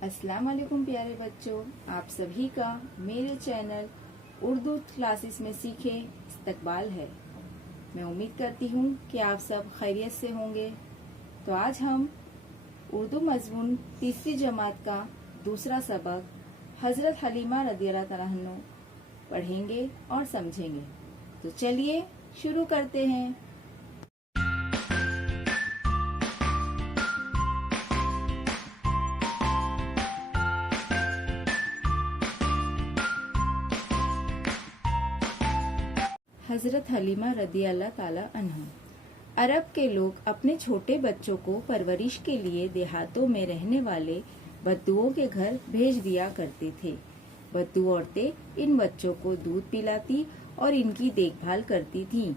अस्सलाम वालेकुम प्यारे बच्चों, आप सभी का मेरे चैनल उर्दू क्लासेस में सीखे इस्तकबाल है। मैं उम्मीद करती हूँ कि आप सब खैरियत से होंगे। तो आज हम उर्दू मज़मून तीसरी जमात का दूसरा सबक हज़रत हलीमा रज़ियल्लाहु तआला अन्हा पढ़ेंगे और समझेंगे। तो चलिए शुरू करते हैं। हज़रत हलीमा रज़ियल्लाहु ताला अन्हा। अरब के लोग अपने छोटे बच्चों को परवरिश के लिए देहातों में रहने वाले बद्दुओं के घर भेज दिया करते थे। बद्दू औरतें इन बच्चों को दूध पिलाती और इनकी देखभाल करती थीं।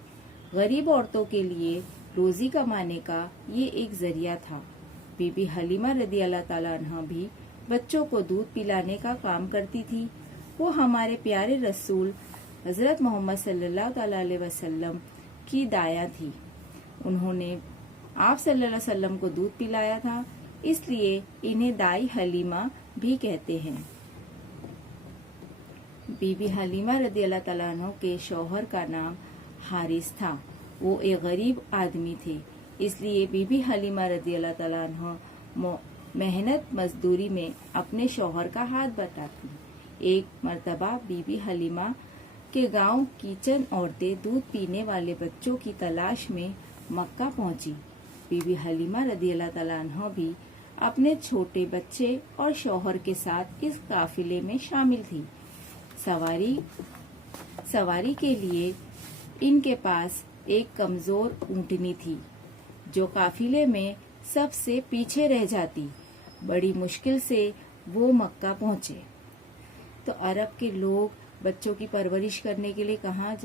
गरीब औरतों के लिए रोजी कमाने का ये एक जरिया था। बीबी हलीमा रज़ियल्लाहु ताला अन्हा भी बच्चों को दूध पिलाने का काम करती थी। वो हमारे प्यारे रसूल हज़रत मोहम्मद सल्लल्लाहु अलैहि वसल्लम की दाया थी। उन्होंने आप सल्लल्लाहु अलैहि वसल्लम को दूध पिलाया था, इसलिए इन्हें दाई हलीमा भी कहते हैं। बीबी हलीमा रज़ियल्लाहु तआला अन्हा के शौहर का नाम हारिस था। वो एक गरीब आदमी थे, इसलिए बीबी हलीमा रज़ियल्लाहु तआला अन्हा मेहनत मजदूरी में अपने शौहर का हाथ बटाती। एक मर्तबा बीबी हलीमा के गांव की चंद औरतें दूध पीने वाले बच्चों की तलाश में मक्का पहुंची। बीबी हलीमा रज़ियल्लाहु तआला अन्हा भी अपने छोटे बच्चे और शौहर के साथ इस काफिले में शामिल थी। सवारी के लिए इनके पास एक कमजोर ऊंटनी थी, जो काफिले में सबसे पीछे रह जाती। बड़ी मुश्किल से वो मक्का पहुंचे। तो अरब के लोग बच्चों की परवरिश करने के लिए कहाँ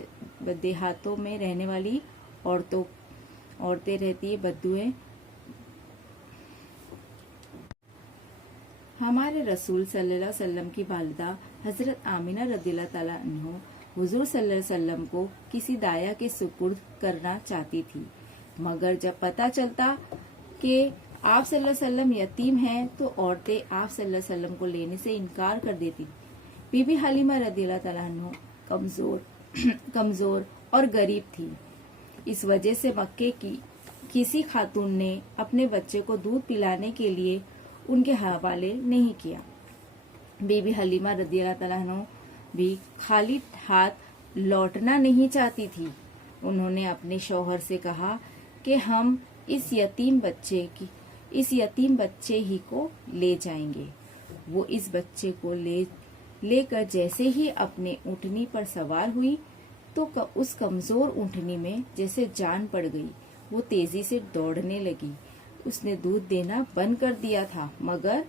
देहातों में रहने वाली औरतें रहती है, बद्दुएं। हमारे रसूल सल्लल्लाहु अलैहि वसल्लम की वालिदा हजरत आमिना रज़ियल्लाहु ताला अन्हा हुजूर सल्लल्लाहु अलैहि वसल्लम को किसी दाया के सुपुर्द करना चाहती थी, मगर जब पता चलता कि आप सल्लल्लाहु अलैहि वसल्लम यतीम हैं तो औरतें आप सल्लल्लाहु अलैहि वसल्लम को लेने से इनकार कर देती। बीबी हलीमा रज़ियल्लाहु तआला अन्हा कमजोर और गरीब थी। इस वजह से मक्के की किसी खातून ने अपने बच्चे को दूध पिलाने के लिए उनके हवाले नहीं किया। बीबी हलीमा रज़ियल्लाहु तआला अन्हा भी खाली हाथ लौटना नहीं चाहती थी। उन्होंने अपने शौहर से कहा कि हम इस यतीम बच्चे ही को ले जाएंगे। वो इस बच्चे को लेकर जैसे ही अपने ऊँटनी पर सवार हुई तो उस कमजोर ऊँटनी में जैसे जान पड़ गई। वो तेजी से दौड़ने लगी। उसने दूध देना बंद कर दिया था, मगर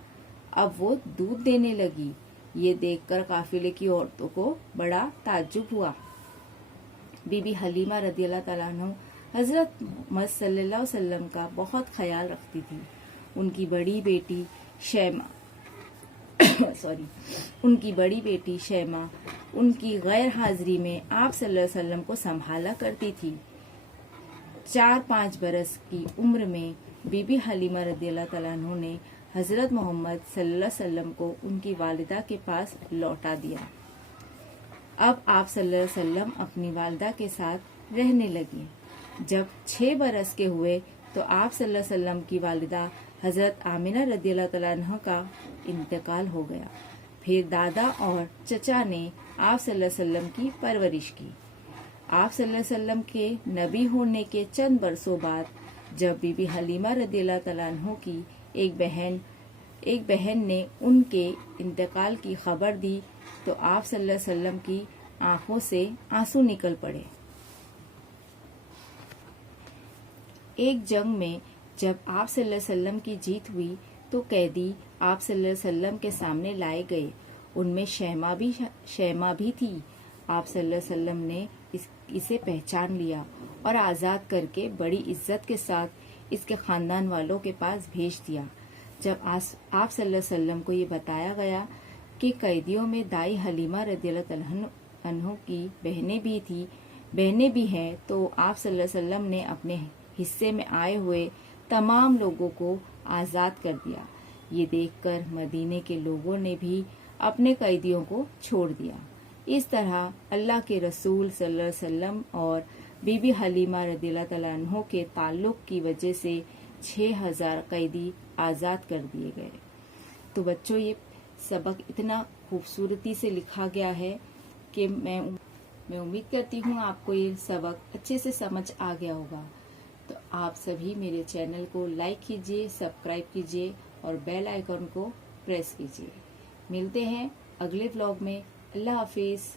अब वो दूध देने लगी। ये देखकर काफिले की औरतों को बड़ा ताज्जुब हुआ। बीबी हलीमा रज़ियल्लाहु तआला अन्हा हजरत मोहम्मद सल्लल्लाहु अलैहि वसल्लम का बहुत ख्याल रखती थी। उनकी बड़ी बेटी शैमा उनकी गैर हाजिरी में आप सल्लल्लाहु अलैहि वसल्लम को संभाला करती थी। 4-5 बरस की उम्र में बीबी हलीमा रज़ियल्लाहु तआला अन्हा ने हजरत मोहम्मद सल्लल्लाहु अलैहि वसल्लम को उनकी वालिदा के पास लौटा दिया। अब आप सल्लल्लाहु अलैहि वसल्लम अपनी वालिदा के साथ रहने लगी। जब 6 बरस के हुए तो आप सल्लल्लाहु अलैहि वसल्लम की वालिदा हजरत आमिना रज़ियल्लाहु तआला अन्हा का इंतकाल हो गया। फिर दादा और चचा ने आप सल्लल्लाहु अलैहि वसल्लम की परवरिश की। आप सल्लल्लाहु अलैहि वसल्लम के नबी होने के चंद बरसों बाद जब बीबी हलीमा रज़ियल्लाहु तआला अन्हा की एक बहन ने उनके इंतकाल की खबर दी तो आप सल्लल्लाहु अलैहि वसल्लम की आंखों से आंसू निकल पड़े। एक जंग में जब आप सल्लल्लाहु अलैहि वसल्लम की जीत हुई तो कैदी आप सल्लल्लाहु अलैहि वसल्लम के सामने लाए गए। उनमें शैमा भी थी। आप सल्लल्लाहु अलैहि वसल्लम ने इसे पहचान लिया और आज़ाद करके बड़ी इज्जत के साथ इसके खानदान वालों के पास भेज दिया। जब आप सल्लल्लाहु अलैहि वसल्लम को ये बताया गया कि कैदियों में दाई हलीमा रज़ियल्लाहु तआला अन्हा की बहनें भी हैं, तो आप सल्लल्लाहु अलैहि वसल्लम ने अपने हिस्से में आए हुए तमाम लोगों को आज़ाद कर दिया। یہ دیکھ کر مدینے کے لوگوں نے بھی اپنے قیدیوں کو چھوڑ دیا۔ اس طرح اللہ کے رسول صلی اللہ علیہ وسلم اور بی بی حلیمہ رضی اللہ تعالیٰ عنہ کے تعلق کی وجہ سے 6000 قیدی آزاد کر دیے گئے۔ تو بچوں، یہ سبق اتنا خوبصورتی سے لکھا گیا ہے کہ میں امید کرتی ہوں آپ کو یہ سبق اچھے سے سمجھ آ گیا ہوگا۔ تو آپ سبھی میرے چینل کو لائک کیجئے، سبسکرائب کیجئے اور بیل آئیکن کو پریس کیجئے۔ ملتے ہیں اگلے ولاگ میں۔ اللہ حافظ۔